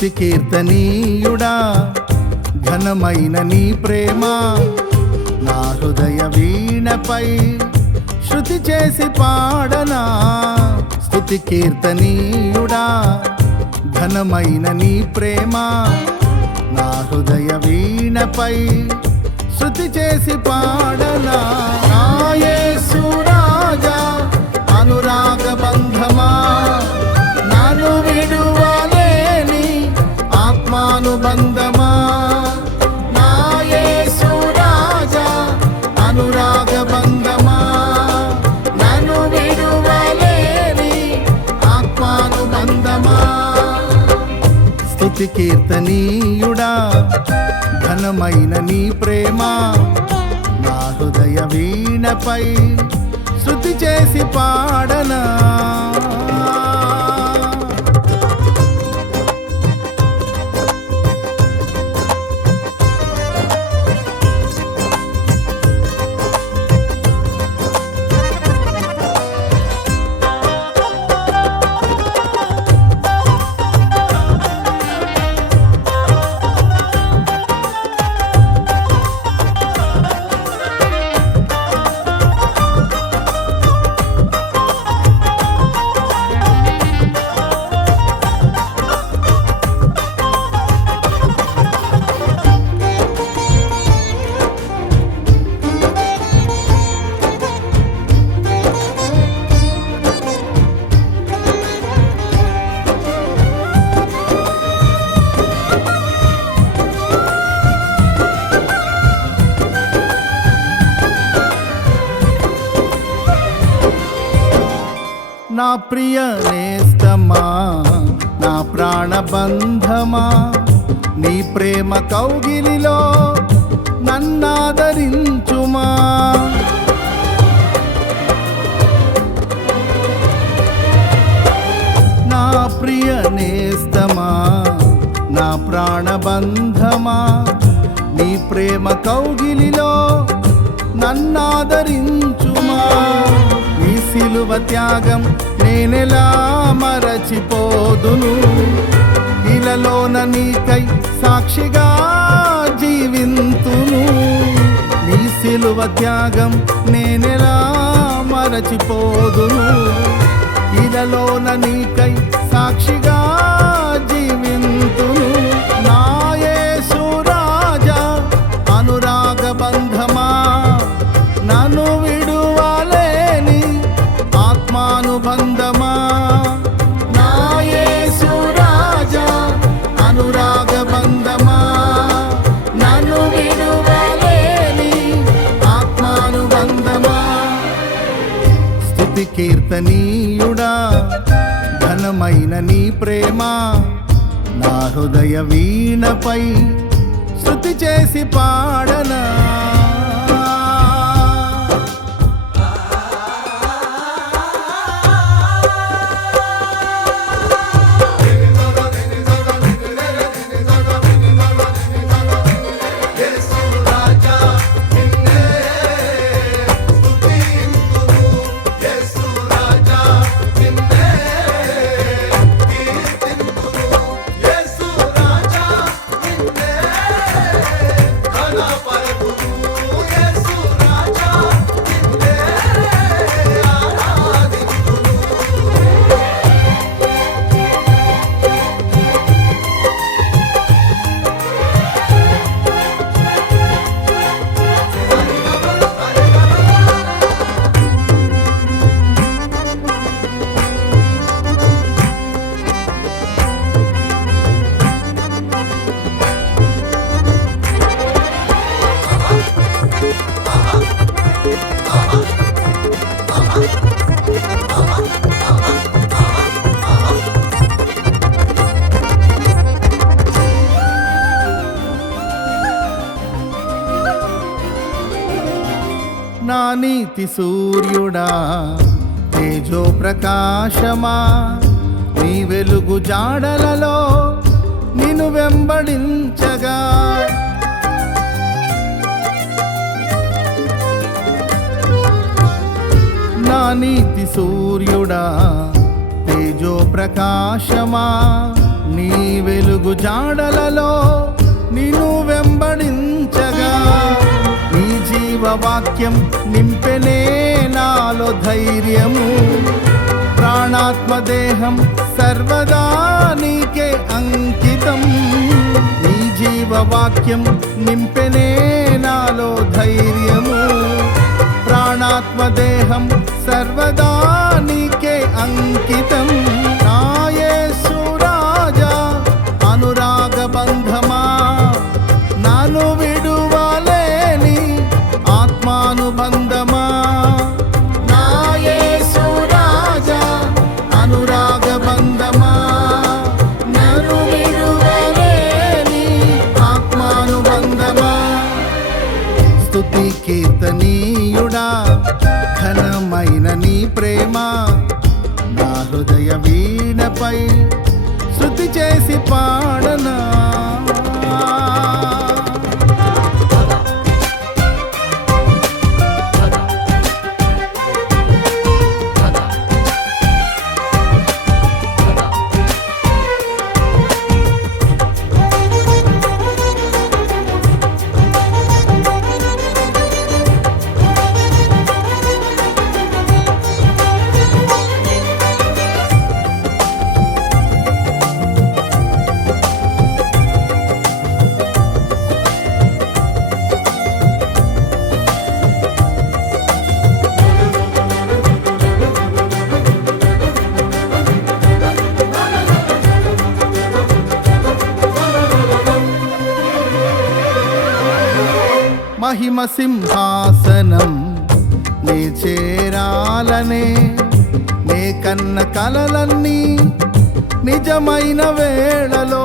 స్తుతి కీర్తనీయుడా ఘనమైన నీ ప్రేమ నా హృదయ వీణపై శృతి చేసి పాడనా. స్తుతి కీర్తనీయుడా ఘనమైన నీ ప్రేమ నా హృదయ వీణపై శృతి చేసి పాడనా. నా యేసు రాజా అనురాగ బంధమా నన్ను విడువలేని ఆత్మానుబంధమా. నా యేసు రాజా అనురాగ బంధమా నన్ను విడువలేని ఆత్మానుబంధమా. స్తుతి కీర్తనీయుడా ఘనమైన నీ ప్రేమ నా హృదయ వీణపై శృతి చేసి పాడనా. నా ప్రియ నేస్తమా నా ప్రాణబంధమా నీ ప్రేమ కౌగిలిలో నన్నాదరించుమా. నా ప్రియ నేస్తమా నా ప్రాణబంధమా నీ ప్రేమ కౌగిలిలో నన్నాదరించుమా. నీ సిలువ త్యాగం నేనెలా మరచిపోదును, ఇలలోన నీకై సాక్షిగా జీవింతును. నీ సిలువ త్యాగం నేనెలా మరచిపోదును, ఇలలోన నీకై సాక్షిగా జీవింతును. నా యేసు రాజా అనురాగ బంధమా నన్ను విడువలేని ఆత్మానుబంధమా. నా యేసు రాజా అనురాగ బంధమా నన్ను విడువలేని ఆత్మానుబంధమా. స్తుతి కీర్తనీయుడా ఘనమైన నీ ప్రేమ నా హృదయ వీణపై శృతి చేసి పాడనా. నా నీతి సూర్యుడా తేజో ప్రకాశమా నీ వెలుగు జాడలలో నిన్ను వెంబడించగా. నా నీతి సూర్యుడా తేజో ప్రకాశమా నీ వెలుగు జాడలలో నిన్ను వెంబడించగా నీ జీవవాక్యం నింపెనే నాలో ధైర్యము. ప్రాణాత్మ దేహం సర్వదా నీకే అంకితం. నీ జీవవాక్యం నింపెనే నాలో ధైర్యము. ప్రాణాత్మ దేహం సర్వదా నీకే అంకితం. నా యేసు రాజా అనురాగ బంధమా, నన్ను విడువలేని ఆత్మానుబంధమా. నా యేసు రాజా అనురాగ బంధమా, నన్ను విడువలేని ఆత్మానుబంధమా. స్తుతి కీర్తనీయుడా ఘనమైన నీ ప్రేమ నా హృదయ వీణపై శృతి చేసి పాడనా. మహిమ సింహాసనం నే చేరాలనే నే కన్న కలలన్నీ నిజమైన వేళలో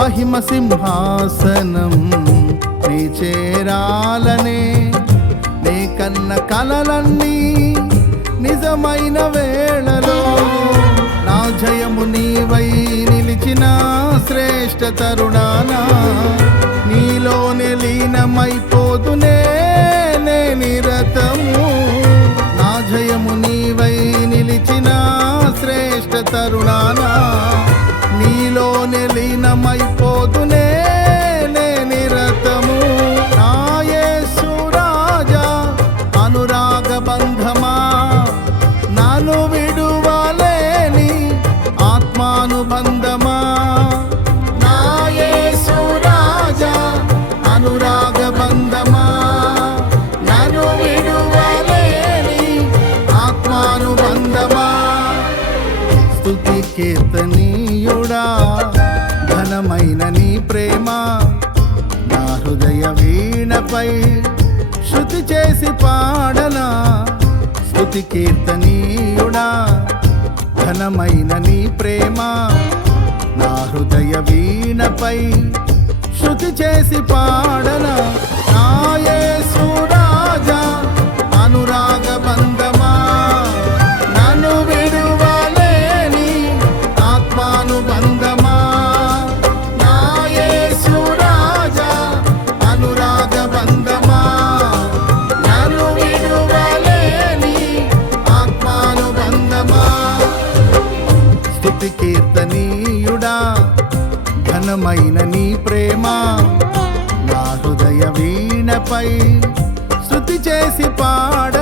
మహిమ సింహాసనం నే చేరాలనే నే కన్న కలలన్నీ నిజమైన వేళలో నా జయము నీవై నిలిచిన శ్రేష్ఠ తరుణానా నీలోనే లీనమైపోదునే నే నిరతము. నా జయము నీవై నిలిచిన శ్రేష్ఠ తరుణానా నీలోనే లీనమైపోదునే నే నిరతము. నా యేసు రాజా అనురాగ బంధమా, నన్ను విడువలేని ఆత్మానుబంధమా. నా యేసు రాజా అనురాగ బంధమా, నన్ను విడువలేని ఆత్మానుబంధమా. స్తుతి కీర్తనీయుడా ఘనమైన నీ ప్రేమ నా హృదయ వీణపై శృతి చేసి పాడనా. స్తుతి కీర్తనీయుడా ఘనమైన నీ ప్రేమ నా హృదయ వీణపై శృతి చేసి పాడనా. నా యేసు రాజా అనురాగ బంధమా, నన్ను విడువలేని ఆత్మానుబంధమా. నా యేసు రాజా అనురాగ బంధమా, నన్ను విడువలేని ఆత్మానుబంధమా. స్తుతి కీర్తనీయుడా ఘనమైన నీ ప్రేమ నా హృదయ వీణపై శృతి చేసి పాడ